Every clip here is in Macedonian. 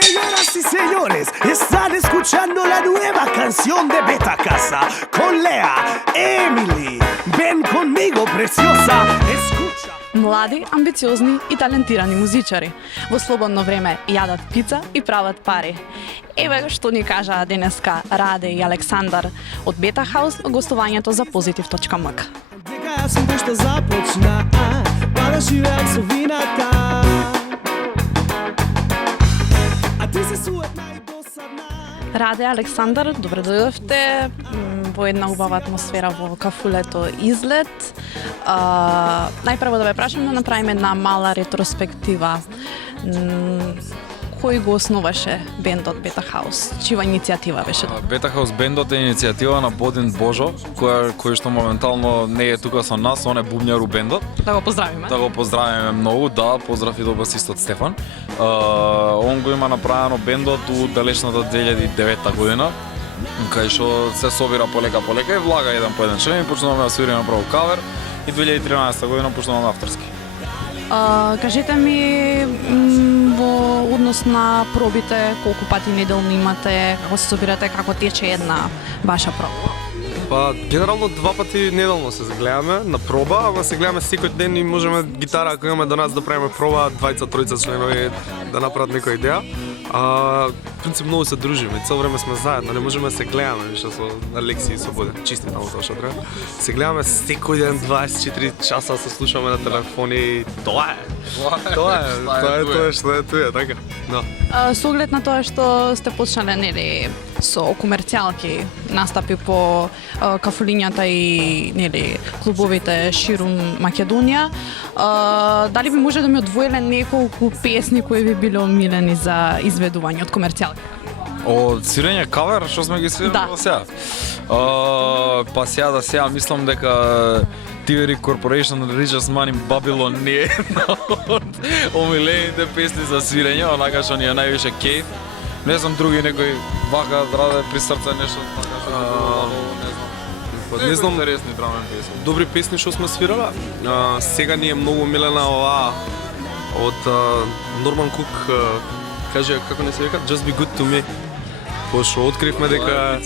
Señoras y señores, están escuchando la nueva canción de Beta Casa con Lea, Emily. Ven conmigo, preciosa. Escucha. Mлади, амбициозни и талентирани музичари. Во слободно време јадат пица и прават пари. Еве што ни кажаа денеска Раде и Александар од Бета Хаус во гостувањето за Позитив.мк. Дека јас сум тој што започна, па да живеам со вината. А ти си суетна и досадна. Раде, Александар, добре дојдовте во една убава атмосфера во кафулето Излет. Најпрво да ве прашам да направиме една мала ретроспектива. Кој го основаше бендот Бета Хаус? Чива иницијатива беше? Бета Хаус бендот е иницијатива на Бодин Божо, кој што моментално не е тука со нас, он е бубњар у бендот. Да го поздравиме. Да го поздравиме многу, да, поздрав и до басистот Стефан. Он го има направено бендот у далечната 2009 година, кај што се собира полека и влага еден по еден член и почнуваме да свириме направо кавер и 2013 година почнуваме авторски. Кажете ми во однос на пробите, колку пати неделно имате, како се собирате, како тече една ваша проба? Па, генерално 2 пати неделно се гледаме на проба, ама се гледаме секој ден и можеме гитара, ако имаме до нас да правиме проба, 2-3 членови да направат некоја идеја. Принцип многу се дружиме, цело време сме заедно, не можеме да се гледаме више со Алекси и Свободен, чисти таму тоа што треба. Се гледаме секој ден 24 часа, се слушаме на телефони, тоа е што е туја, така. Да. Со оглед на тоа што сте почнале нели со комерцијалки настапи по кафулињата и нели клубовите ширум Македонија, дали би може да ми одвоиле неколку песни кои би биле омилени за изведување од комерцијалки? Од свирење кавер, што сме ги свирили Да. до сега? Па сега мислам дека TV Corporation Richest Man in Babylon не е една од омилените песни за свирење, онака што ни е највише кејф. Не знам други некои вака Раде при срце нешто така што Не знам, интересни драмен песни. добри песни што сме свирале. Сега ни е многу милена оваа од Норман Кук, каже како не се вика, Just Be Good to Me. Пошто откривме дека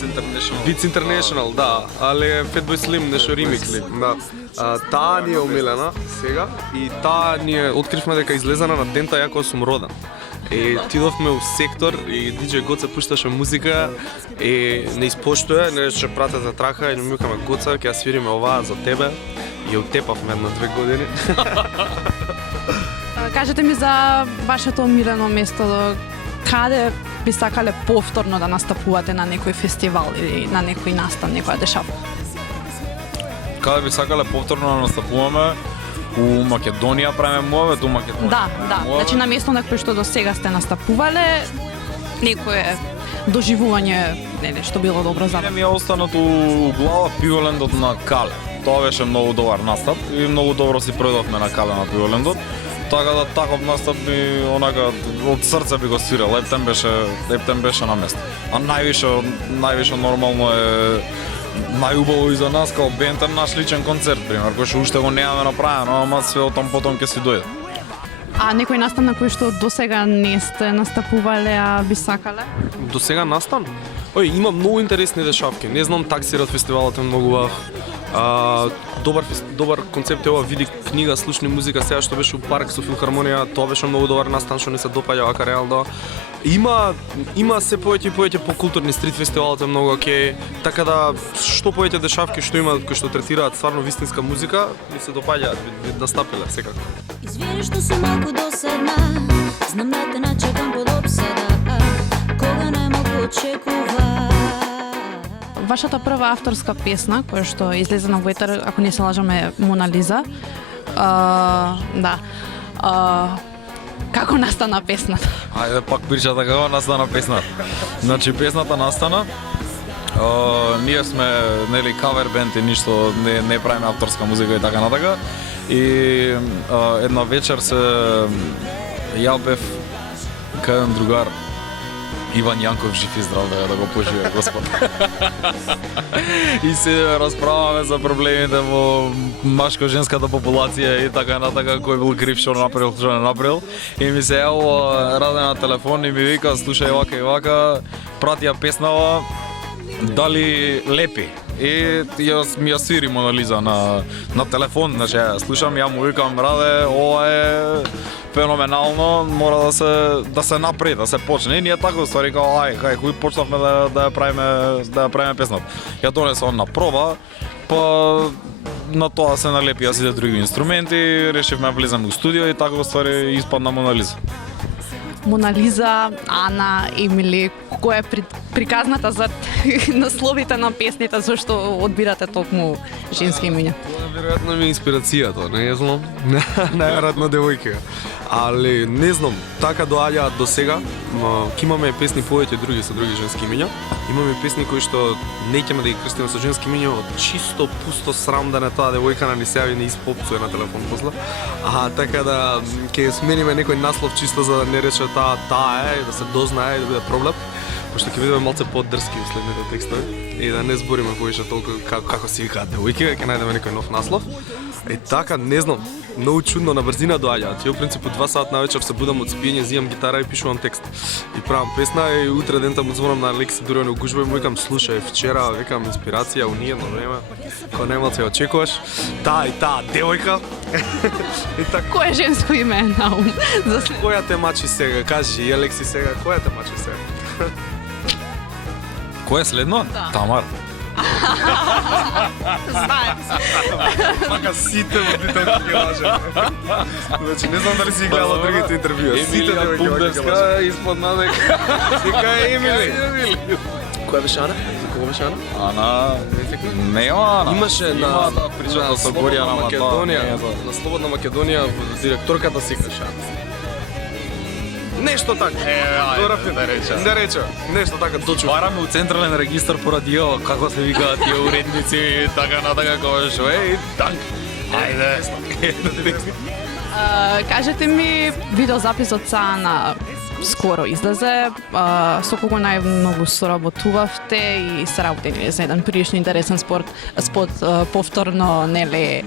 Beats International, да, але Fatboy Slim нешто ремикс. Да. Таа ни е омилена сега и таа ни е откривме дека излезена на дента ја кога сум роден. И отидовме у сектор и DJ Гоца пушташе музика и не испоштуе, не рече прате за траха и ми викаме Гоца, ќе ја свириме оваа за тебе и утепавме на 2 години. Кажете ми за вашето омилено место, каде би сакале повторно да настапувате на некој фестивал или на некој настан, некоја дешава? Каде би сакале повторно да настапуваме? У Македонија правиме муавет, у Македонија. Да. Значи на место на кое што до сега сте настапувале, некое доживување, нели, што било добро за вас? Ми е останато у глава Пиволендот на Кале. Тоа беше многу добар настап и многу добро си пројдовме на Кале на Пиволендот. Така да таков настап би онака од срце би го свирал. Ептен беше на место. А највише нормално е најубаво и за нас као бенд е наш личен концерт, пример, кој што уште го немаме направено, ама све од потом ќе си дојде. А некој настан на кој што досега не сте настапувале, а би сакале? До сега настан? Има многу интересни дешавки. Не знам, таксират фестивалот е многу убав. Добар концепт е ова, види книга, слушни музика, сега што беше у парк со филхармонија, тоа беше многу добар настан што не се допаѓа вака реално. Има се повеќе по културни, стрит фестивалот е многу окей. Така да што повеќе дешавки што има кои што третираат стварно вистинска музика, ми се допаѓаат би настапиле секако. Извини што сум малку досадна, знам да те начекам под обсада, кога не могу очекува. Вашата прва авторска песна, која што излезе на ветер, ако не се лажаме, Мона Лиза. Да. Како настана песната? Ајде пак причата како настана песната. Значи песната настана, ние сме нели кавер бенд и ништо не правиме авторска музика и така натака. И една вечер се јавбев кај еден другар Иван Јанков жив и здрав да го поживее Господ. И се расправаме за проблемите во машко-женската популација и така натака, кој бил крив, што направил, што не направил. И ми се јавува Раде на телефон и ми вика, слушај вака и вака, прати ја песнава, дали лепи. И јас ми ја свири Монализа на телефон, значи ја слушам, ја му викам, Раде, ова е феноменално, мора да се напред, да се почне. И ние така ствари као ај, кој почнавме да ја правиме песната. Ја донесов на проба, па на тоа се налепија сите други инструменти, решивме влеземе у студио и така ствари испадна Монализа. Монализа, Ана, Емили, која е приказната за насловите на песните, зашто одбирате токму женски имиња? Тоа веројатно ми е инспирацијата, не знам, најрадна девојка. Али не знам, така доаѓаат до сега. Ке имаме песни повеќе други со други женски имиња. Имаме песни кои што неќеме да ги крстиме со женски имиња, од чисто пусто срам да не тоа девојка на ни се јави, не испопцуе на телефон после. Така да ќе смениме некој наслов чисто за да не рече таа е, да се дознае и да биде проблем. Пошто ќе бидеме малце по-дрски во следните текстови и да не збориме повеќе толку како си викаат девојки, ќе најдеме некој нов наслов. И така, не знам, многу чудно на брзина доаѓаат. Ја принципу 2 сат навечер се будам од спиење, зимам гитара и пишувам текст. И правам песна и утре дента му звонам на Алекси Дурион у гужба и му викам, слушај, вчера викам инспирација у ниедно време, кога нема се очекуваш, таа и таа девојка. И така. Кое женско име е на ум? Која те мачи сега? Кажи, и Алекси сега, која те мачи сега? Кој е следно? Да. Тамар. Знаем. Мака сите во битот ги лаже. Значи не знам дали си гледала другите интервјуа. Сите Емилија девојки Пумдевска испод надека. Сика е Емили. Која беше Ана? Кога беше Ана? Ана, нема Ана. Имаше Има на да причата со Слободна Горјана Македонија, на Слободна Македонија директорката си каша. Нешто така. Да рече. Нешто така точно. Бараме у централен регистар поради ова, како се викаат тие уредници и така натака кога што е, танк. Ајде. Кажете ми, видеозаписот са на скоро излезе, со кого најмногу соработувавте и се работени за еден прилично интересен спот повторно, нели,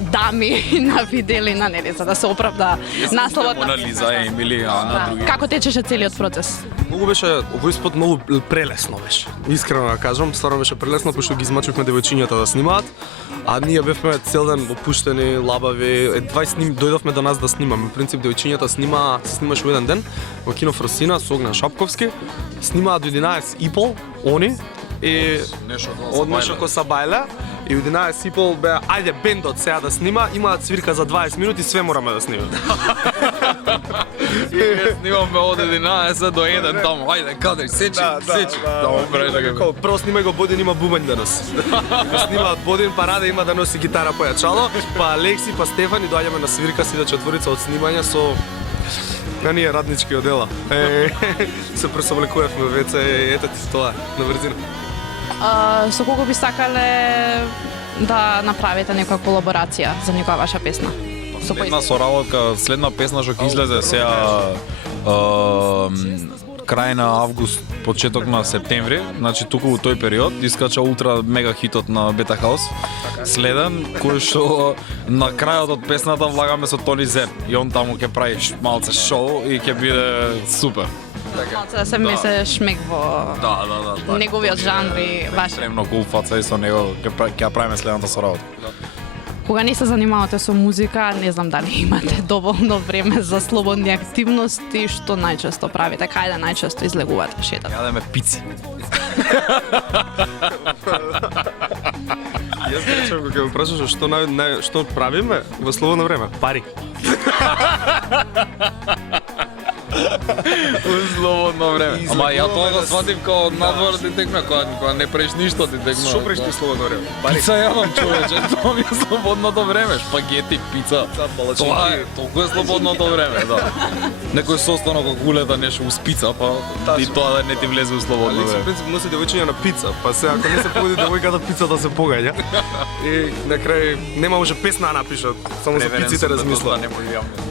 дами на видели на нели, за да се оправда насловот на Монализа, Емили, Ана, други. Како течеше целиот процес? Многу беше, овој спот многу прелесно беше. Искрено да кажам, стварно беше прелесно, пошто ги измачувме девојчињата да снимаат, а ние бевме цел ден опуштени, лабави, едва дојдовме до нас да снимаме. В принцип девојчињата се снимаше во еден ден во кино Фросина со Огнен Шапковски. Снимаат до 11:30 они и од нешто ко Сабајле. И у 11:30 беа, ајде бендот сега да снима, имаат свирка за 20 минути, све мораме да снимаме. Снимаме од 11 до 1 таму, ајде каде, сечи. Прво снимај го Бодин, има бубањ да носи. Снимаат Бодин, па Раде има да носи гитара појачало, па Алекси, па Стефан и доаѓаме на свирка сите четворица од снимање со на ние раднички одела. Се пресовлекувавме веќе, ето ти тоа, на брзина. Со кого би сакале да направите некоја колаборација за некоја ваша песна? Со кој? Една соработка, следна песна што ќе излезе сега крај на август, почеток на септември, значи туку во тој период искача ултра мега хитот на Бета Хаус. Следен кој што на крајот од песната влагаме со Тони Зен и он таму ќе прави малце шоу и ќе биде супер. Малце да се месе шмек во Да. неговиот жанр и ваш. Екстремно кул фаца и со него ќе ја правиме следната соработка. Кога не се занимавате со музика, не знам дали имате доволно време за слободни активности, што најчесто правите, каде најчесто излегувате, шетате? Јадеме пици. Јас ги речем кога ме прашаш што правиме во слободно време? Пари. Слободно време. Ама ја тоа го сватив како надвор ти текме, кога не правиш ништо ти текме. Што правиш ти слободно време? Пица јадам, човече, тоа ми е слободното време, шпагети, пица. Тоа е, толку е слободното време, да. Некој состанок како гулета нешто уз пица, па и тоа да не ти влезе у слободно Алекси време. в принцип носи девојчиња на пица, па се ако не се погоди девојката, пицата се погаѓа. И на крај нема може песна да напишат, само за пиците размисла. Не може јавно.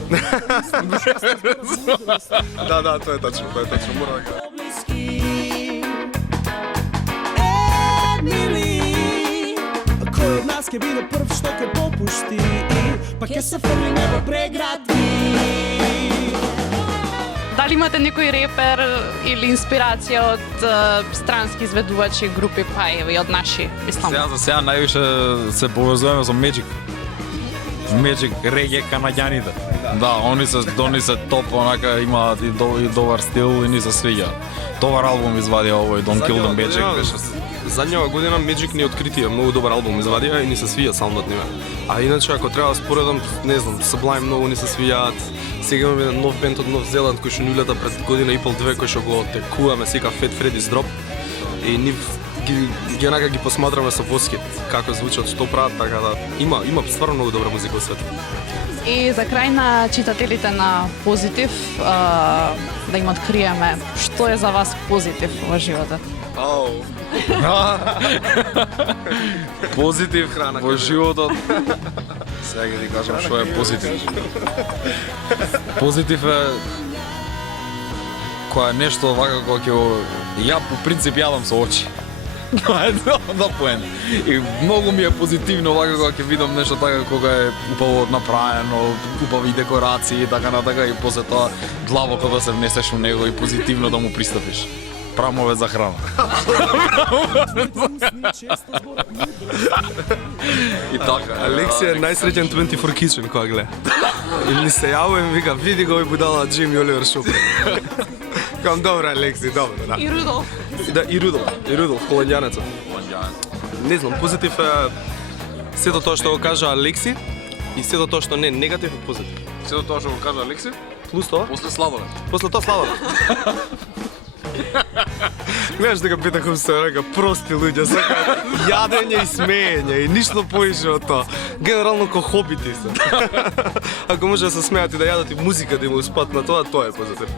Да, тоа е тачно, мора да кажам. Јас ке биде прв што ке попушти, па ке се фрлиме во прегради. Дали имате некој репер или инспирација од странски изведувачи групи, па и од наши ислам? Сега за сега највише се повезуваме со Magic. Magic, реге канаѓаните. Да, они се топ, онака имаат и добар стил и ни се свиѓа. Добар албум извадија овој Don't Kill Them Magic беше. Задњава година Magic ни откритија, многу добар албум извадија и ни се свија саундот ниве. А иначе ако треба споредам, не знам, Sublime многу ни се свијаат. Сега имаме нов бенд од Нов Зеланд кој што ни улета пред година и пол две кој што го текуваме, сека Fat Freddy's Drop. И нив ги онака ги посматраме со восхит како звучат, што прават, така да има стварно многу добра музика во светот. И за крај на читателите на Позитив, да им откриеме што е за вас позитив во животот. Позитив во животот. Сега ќе ти кажам што е позитив. Позитив е која е нешто вака кога ќе ја по принцип јадам со очи. Тоа е да поен. И многу ми е позитивно вака кога ќе видам нешто така кога е убаво направено, убави декорации и така натака и после тоа длабоко да се внесеш во него и позитивно да му пристапиш. Прамове за храна. И така. Алексија е најсреќен 24 Kitchen кога гледа. И ни се јавува и ми вика, види го овој будала Джим и Оливер Шупер. Кам добро, Алекси, добро, да. И Рудолф. Да, и Рудолф, холандјанецот. Не знам, позитив е сето тоа што го кажа Алекси и сето тоа што не е негатив е позитив. Сето тоа што го кажа Алекси, Плюс тоа? после Славоле. После тоа Славоле. Гледаш дека Бетаков се река прости луѓе, сакаат јадење и смеење и ништо поише од тоа. Генерално ко хобити се. Ако може да се смеат и да јадат и музика да им успат на тоа е позитив.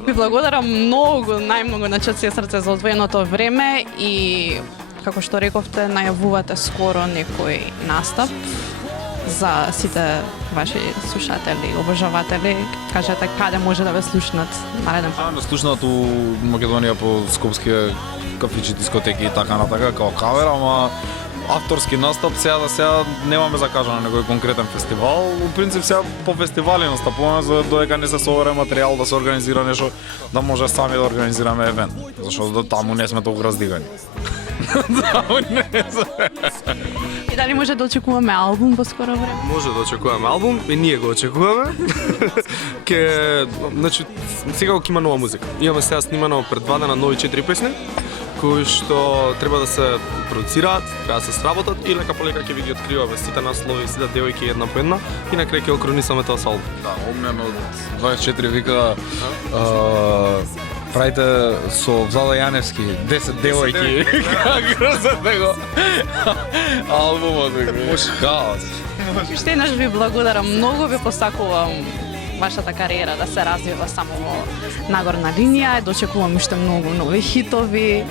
Ви благодарам многу, најмногу на честие срце за одвоеното време и како што рековте, најавувате скоро некој настап за сите ваши слушатели, обожаватели. Кажете каде може да ве слушнат нареден пат. Да слушнат у Македонија по скопските кафичи, дискотеки и така натака као кавер, ама авторски настап сега за сега немаме закажано некој конкретен фестивал. У принцип сега по фестивали настапуваме за додека не се собере материјал да се организира нешто, да може сами да организираме евент, зашто до таму не сме толку раздигани. И дали може да очекуваме албум по скоро време? Може да очекуваме албум и ние го очекуваме. Значи, сега ќе има нова музика. Имаме сега снимано пред 2 дена нови 4 песни кои што треба да се продуцираат, треба да се сработат и лека по лека ќе ви ги откриваме сите наслови, сите девојки една по една и на крај ќе окронисаме тоа со албум. Да, Огнен од 24 вика правите со Влада Јаневски 10 девојки како за него албумот хаос. Уште еднаш ви благодарам, многу ви посакувам вашата кариера да се развива само во нагорна линија, дочекувам уште многу нови хитови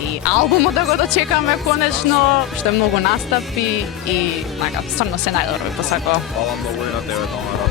и албумот да го дочекаме конечно, уште многу настапи и стварно се најдобро ви посакувам. Фала многу и на тебе, Тамара.